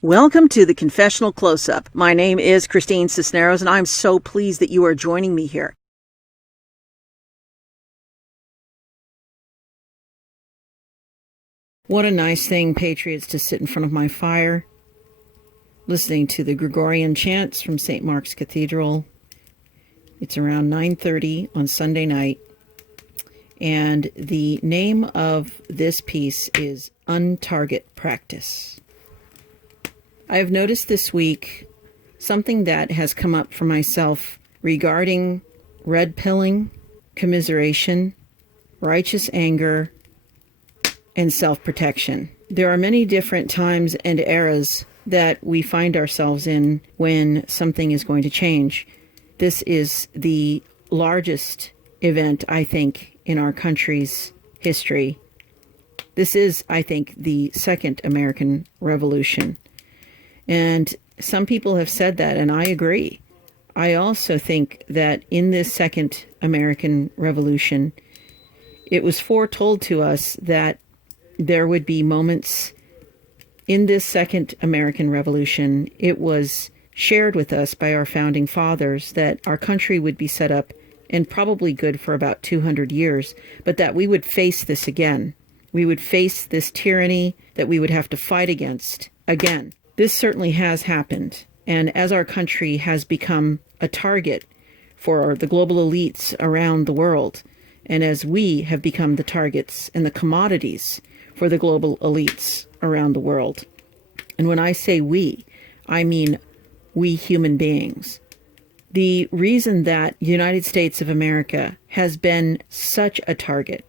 Welcome to the Confessional Close-Up. My name is Christine Cisneros, and I'm so pleased that you are joining me here. What a nice thing, Patriots, to sit in front of my fire, listening to the Gregorian chants from St. Mark's Cathedral. It's around 9:30 on Sunday night, and the name of this piece is Untarget Practice. I have noticed this week something that has come up for myself regarding red pilling, commiseration, righteous anger, and self-protection. There are many different times and eras that we find ourselves in when something is going to change. This is the largest event, I think, in our country's history. This is, I think, the Second American Revolution. And some people have said that, and I agree. I also think that in this Second American Revolution, it was foretold to us that there would be moments in this Second American Revolution. It was shared with us by our founding fathers that our country would be set up and probably good for about 200 years, but that we would face this again. We would face this tyranny that we would have to fight against again. This certainly has happened, and as our country has become a target for the global elites around the world, and as we have become the targets and the commodities for the global elites around the world. And when I say we, I mean we human beings. The reason that the United States of America has been such a target,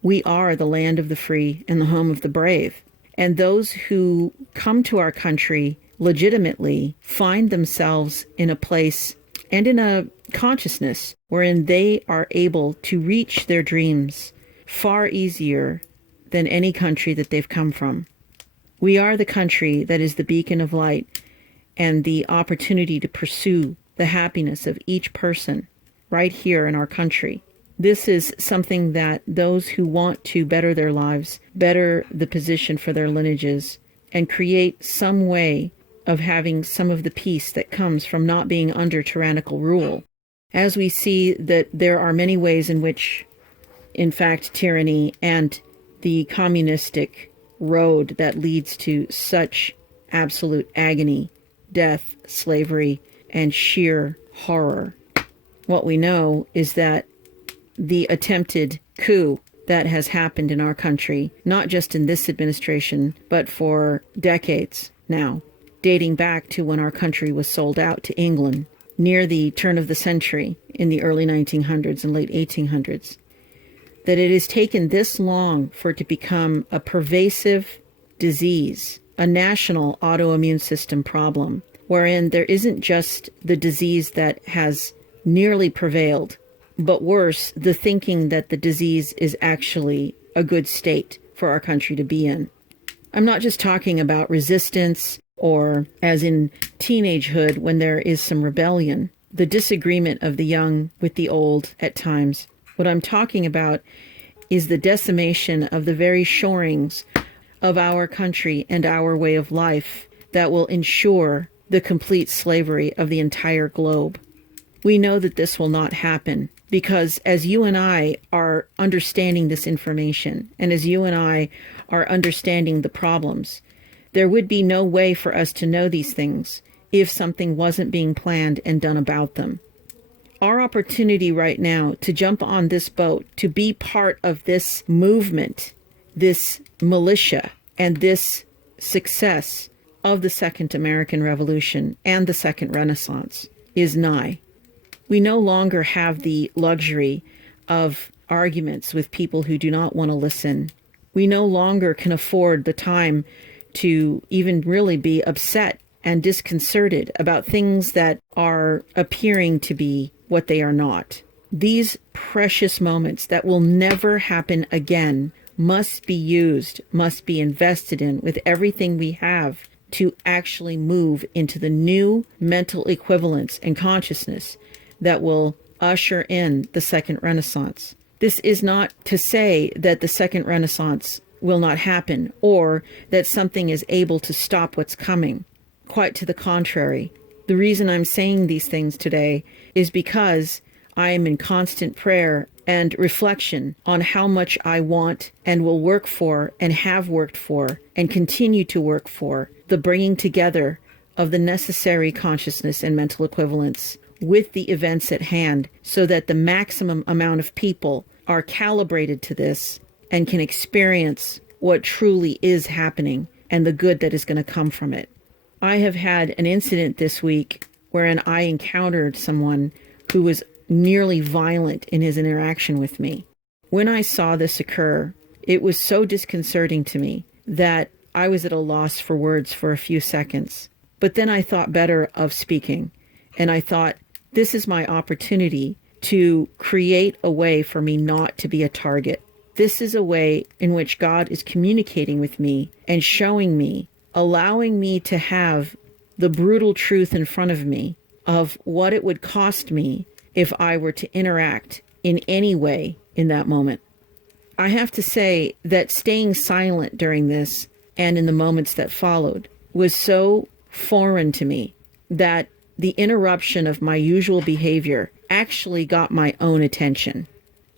we are the land of the free and the home of the brave. And those who come to our country legitimately find themselves in a place and in a consciousness wherein they are able to reach their dreams far easier than any country that they've come from. We are the country that is the beacon of light and the opportunity to pursue the happiness of each person right here in our country. This is something that those who want to better their lives, better the position for their lineages, and create some way of having some of the peace that comes from not being under tyrannical rule. As we see that there are many ways in which, in fact, tyranny and the communistic road that leads to such absolute agony, death, slavery, and sheer horror. What we know is that the attempted coup that has happened in our country, not just in this administration, but for decades now, dating back to when our country was sold out to England near the turn of the century in the early 1900s and late 1800s, that it has taken this long for it to become a pervasive disease, a national autoimmune system problem, wherein there isn't just the disease that has nearly prevailed, but worse, the thinking that the disease is actually a good state for our country to be in. I'm not just talking about resistance or, as in teenagehood, when there is some rebellion, the disagreement of the young with the old at times. What I'm talking about is the decimation of the very shorings of our country and our way of life that will ensure the complete slavery of the entire globe. We know that this will not happen because as you and I are understanding this information, and as you and I are understanding the problems, there would be no way for us to know these things if something wasn't being planned and done about them. Our opportunity right now to jump on this boat, to be part of this movement, this militia, and this success of the Second American Revolution and the Second Renaissance is nigh. We no longer have the luxury of arguments with people who do not want to listen. We no longer can afford the time to even really be upset and disconcerted about things that are appearing to be what they are not. These precious moments that will never happen again must be used, must be invested in with everything we have to actually move into the new mental equivalence and consciousness that will usher in the second Renaissance. This is not to say that the second Renaissance will not happen or that something is able to stop what's coming. Quite to the contrary. The reason I'm saying these things today is because I am in constant prayer and reflection on how much I want and will work for and have worked for and continue to work for the bringing together of the necessary consciousness and mental equivalence with the events at hand so that the maximum amount of people are calibrated to this and can experience what truly is happening and the good that is going to come from it. I have had an incident this week wherein I encountered someone who was nearly violent in his interaction with me. When I saw this occur, it was so disconcerting to me that I was at a loss for words for a few seconds. But then I thought better of speaking, and I thought, this is my opportunity to create a way for me not to be a target. This is a way in which God is communicating with me and showing me, allowing me to have the brutal truth in front of me of what it would cost me if I were to interact in any way in that moment. I have to say that staying silent during this and in the moments that followed was so foreign to me that the interruption of my usual behavior actually got my own attention.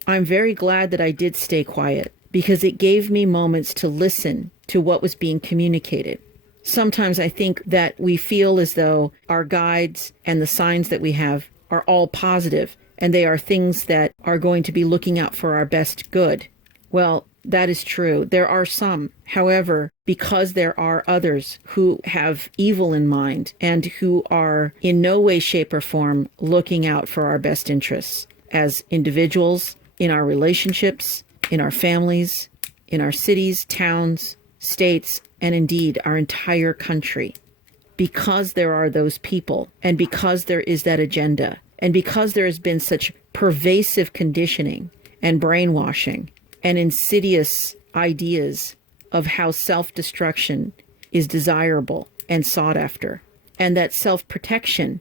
I'm very glad that I did stay quiet because it gave me moments to listen to what was being communicated. Sometimes I think that we feel as though our guides and the signs that we have are all positive and they are things that are going to be looking out for our best good. Well, that is true. There are some. However, because there are others who have evil in mind and who are in no way, shape, or form looking out for our best interests as individuals, in our relationships, in our families, in our cities, towns, states, and indeed our entire country. Because there are those people, and because there is that agenda, and because there has been such pervasive conditioning and brainwashing and insidious ideas of how self-destruction is desirable and sought after, and that self-protection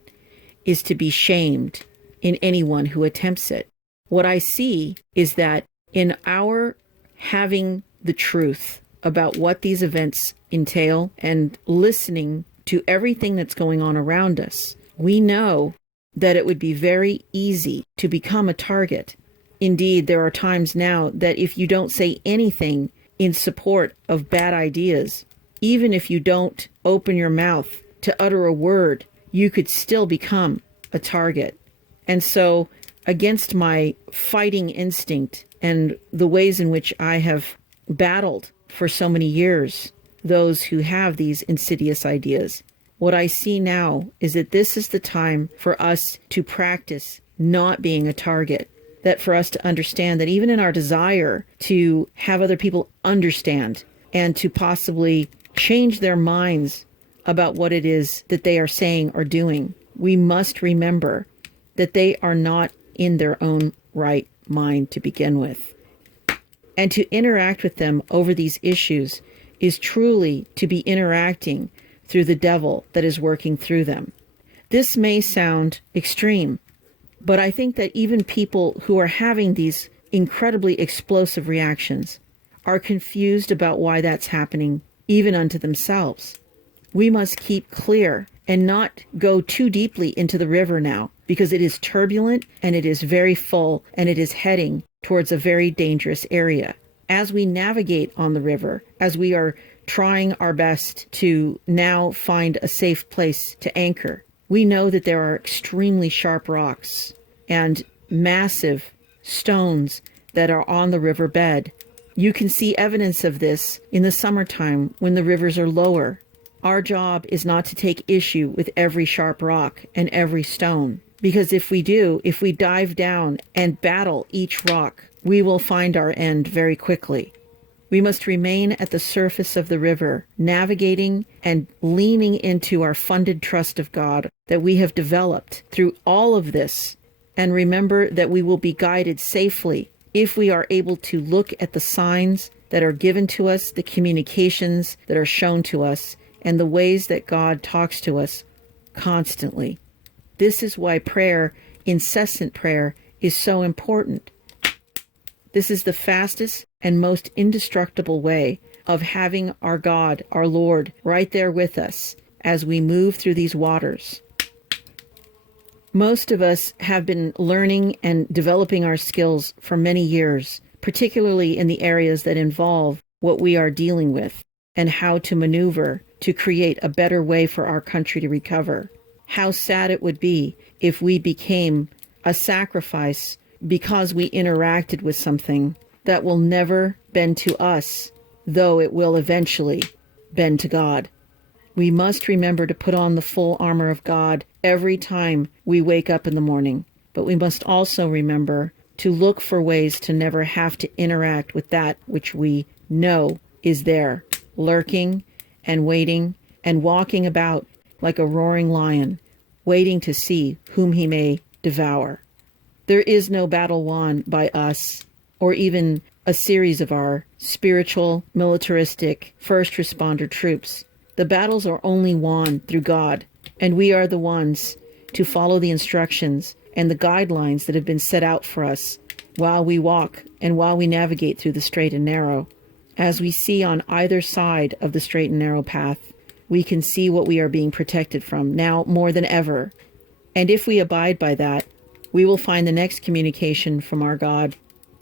is to be shamed in anyone who attempts it. What I see is that in our having the truth about what these events entail and listening to everything that's going on around us, we know that it would be very easy to become a target. Indeed, there are times now that if you don't say anything in support of bad ideas, even if you don't open your mouth to utter a word, you could still become a target. And so, against my fighting instinct and the ways in which I have battled for so many years those who have these insidious ideas, what I see now is that this is the time for us to practice not being a target, that for us to understand that even in our desire to have other people understand and to possibly change their minds about what it is that they are saying or doing, we must remember that they are not in their own right mind to begin with. And to interact with them over these issues is truly to be interacting through the devil that is working through them. This may sound extreme, but I think that even people who are having these incredibly explosive reactions are confused about why that's happening, even unto themselves. We must keep clear and not go too deeply into the river now, because it is turbulent and it is very full and it is heading towards a very dangerous area. As we navigate on the river, as we are trying our best to now find a safe place to anchor, we know that there are extremely sharp rocks and massive stones that are on the riverbed. You can see evidence of this in the summertime when the rivers are lower. Our job is not to take issue with every sharp rock and every stone, because if we do, if we dive down and battle each rock, we will find our end very quickly. We must remain at the surface of the river, navigating and leaning into our funded trust of God that we have developed through all of this, and remember that we will be guided safely if we are able to look at the signs that are given to us, the communications that are shown to us, and the ways that God talks to us constantly. This is why prayer incessant prayer is so important. This is the fastest and most indestructible way of having our God, our Lord, right there with us as we move through these waters. Most of us have been learning and developing our skills for many years, particularly in the areas that involve what we are dealing with and how to maneuver to create a better way for our country to recover. How sad it would be if we became a sacrifice because we interacted with something that will never bend to us, though it will eventually bend to God. We must remember to put on the full armor of God every time we wake up in the morning. But we must also remember to look for ways to never have to interact with that which we know is there, lurking and waiting and walking about like a roaring lion, waiting to see whom he may devour. There is no battle won by us or even a series of our spiritual, militaristic, first responder troops. The battles are only won through God, and we are the ones to follow the instructions and the guidelines that have been set out for us while we walk and while we navigate through the straight and narrow. As we see on either side of the straight and narrow path, we can see what we are being protected from now more than ever. And if we abide by that, we will find the next communication from our God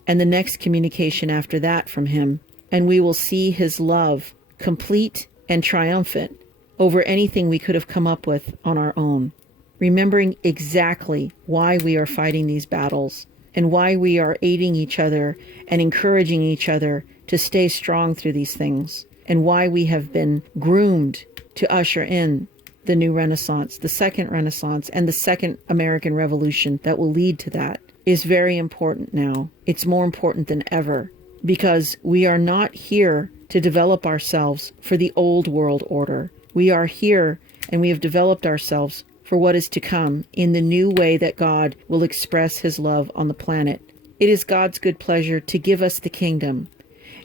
and the next communication after that from him. And we will see his love complete and triumphant over anything we could have come up with on our own. Remembering exactly why we are fighting these battles and why we are aiding each other and encouraging each other to stay strong through these things, and why we have been groomed to usher in the new Renaissance, the second Renaissance, and the second American Revolution that will lead to that, is very important now. It's more important than ever, because we are not here to develop ourselves for the old world order. We are here and we have developed ourselves for what is to come in the new way that God will express his love on the planet. It is God's good pleasure to give us the kingdom.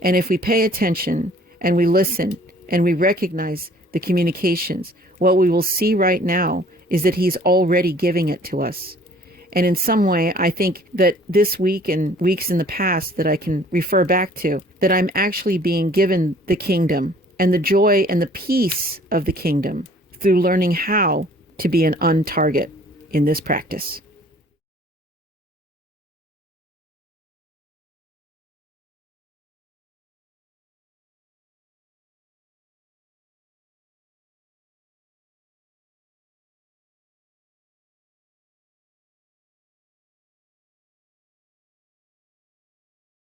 And if we pay attention and we listen and we recognize the communications, what we will see right now is that he's already giving it to us. And in some way, I think that this week and weeks in the past that I can refer back to, that I'm actually being given the kingdom and the joy and the peace of the kingdom through learning how to be an Untarget in this practice.